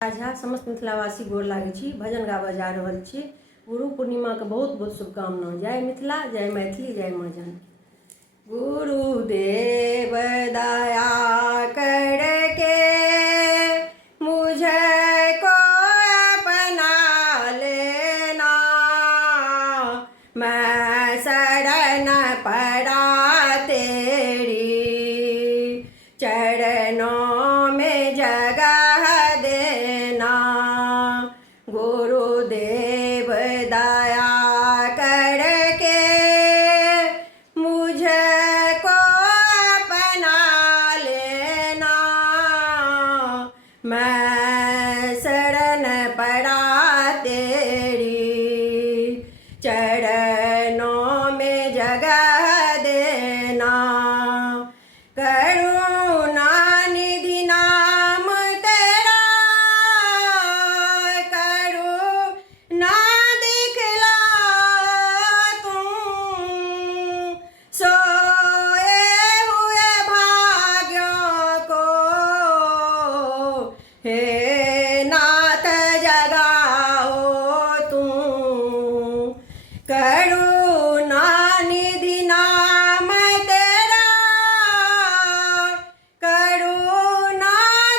झा समस्त मिथिलावासी गोर लागै छी। भजन गाबऽ जा रहल छी। गुरु पूर्णिमा के बहुत बहुत शुभकामना। जय मिथिला, जय मैथिली, जय माँ जानकी। गुरुदेव दया करके मुझको अपना लेना, मैं शरण पड़ा तेरी चरणों में जगह देना। गुरुदेव दया करके मुझको अपना लेना, मैं शरण पड़ा तेरी चरणों में जगह देना। करुणा निधि नाम तेरा, करुणा दिखला तुम, सोए हुए भाग्यों को हे नाथ जगाओ तुम। करुणा निधि नाम तेरा, करुणा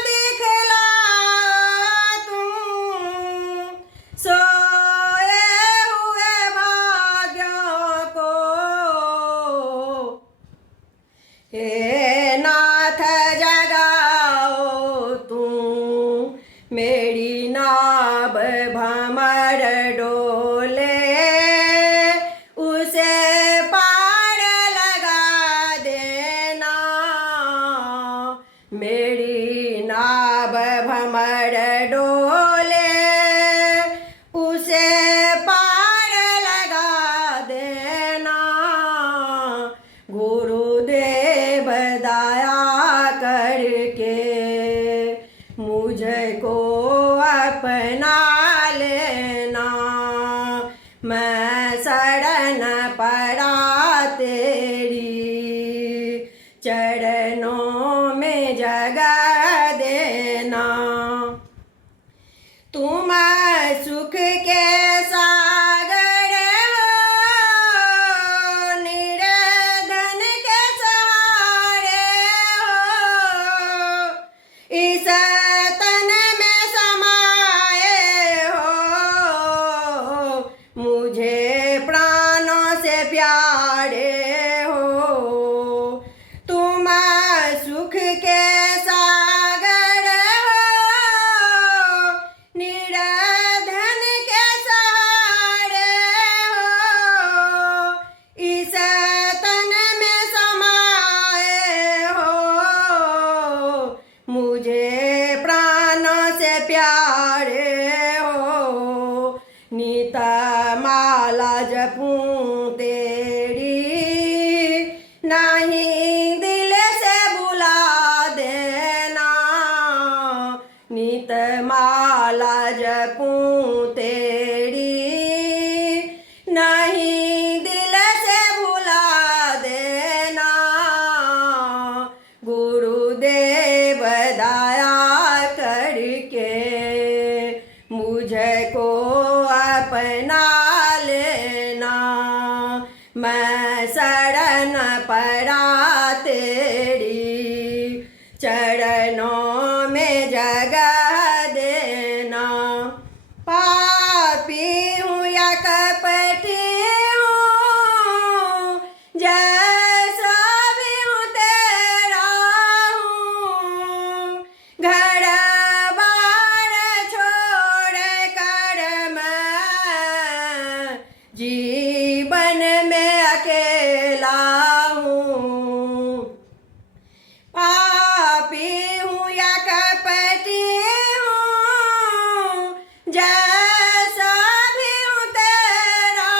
दिखला तुम, सोए हुए भाग्यों को हे नाथ जगाओ तुम। मेरी नाव भंवर डोले, उसे पार लगा देना। मेरी नाव भंवर डोले, उसे पार लगा देना। गुरुदेव दया करके मुझको अपना लेना, मैं शरण पड़ा तेरी चरणों में जगह देना। तुम सुख के सागर हो, निर्धन के सहारे हो, इस तन में समाए हो, मुझे प्राणों से प्यारे हो। तुम सुख के सागर हो, निर्धन के सहारे हो, इस तन में समाए हो, मुझे प्राणों से प्यारे हो। नित माला जपूं तेरी, नहीं दिल से बुला देना। नित माला जपूं तेरी, नहीं दिल से भुला देना। गुरुदेव दया करके मुझको अपना लेना, मैं शरण पड़ा तेरी चरणों में जगह देना। पापी हूँ या कपटी हूँ, जैसा भी हूँ तेरा हूँ। घर बार छोड़ कर मैं जीवन में अकेला हूँ। पापी हूँ या कपटी हूँ, जैसा भी हूँ तेरा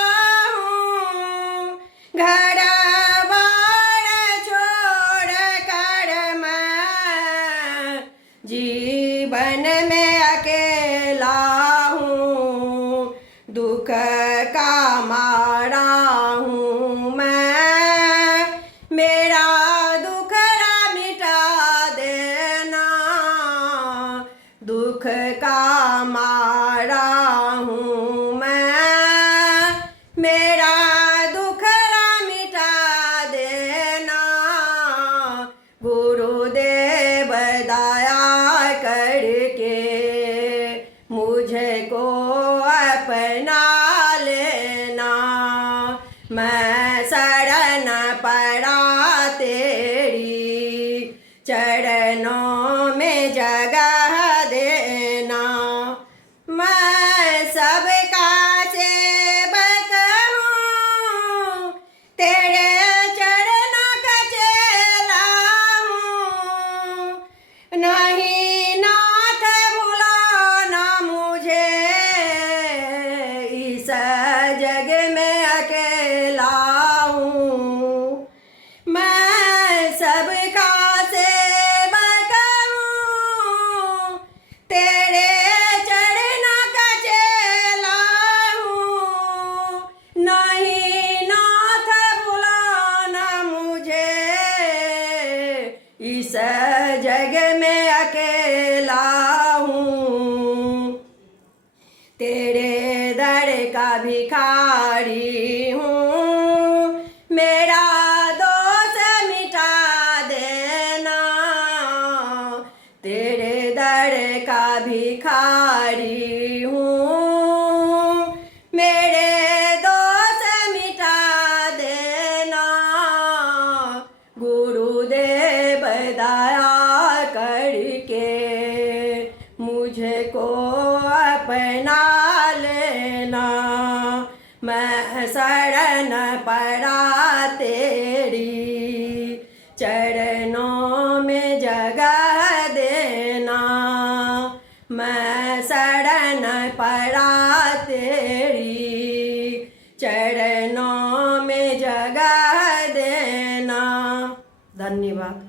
हूँ। घर बार छोड़ कर मैं जीवन में अकेला हूँ। दुख का मारा हूँ मैं, मेरा दुखड़ा मिटा देना। दुख का का मारा हूँ मैं, मेरा दुखड़ा मिटा देना। गुरुदेव दया करके मुझको अपना लेना। मैं शरण पड़ा तेरी चरणों में जगह देना। मैं सबका सेवक हूँ, तेरे चरणों का चेला हूँ। नहीं नाथ भुलाना मुझे, इस जग में अकेला हूँ। मैं सबका सेवक हूँ, तेरे चरणों का चेला हूँ। नहीं नाथ भुलाना मुझे, इस जग में अकेला हूँ। तेरे दर का भिखारी हूँ, मेरा दोष मिटा देना। तेरे दर का भिखारी हूँ, मेरे दोष मिटा देना। गुरुदेव दया करके मुझको अपना लेना। मैं शरण पड़ा तेरी चरणों में जगह देना। मैं शरण पड़ा तेरी चरणों में जगह देना। धन्यवाद।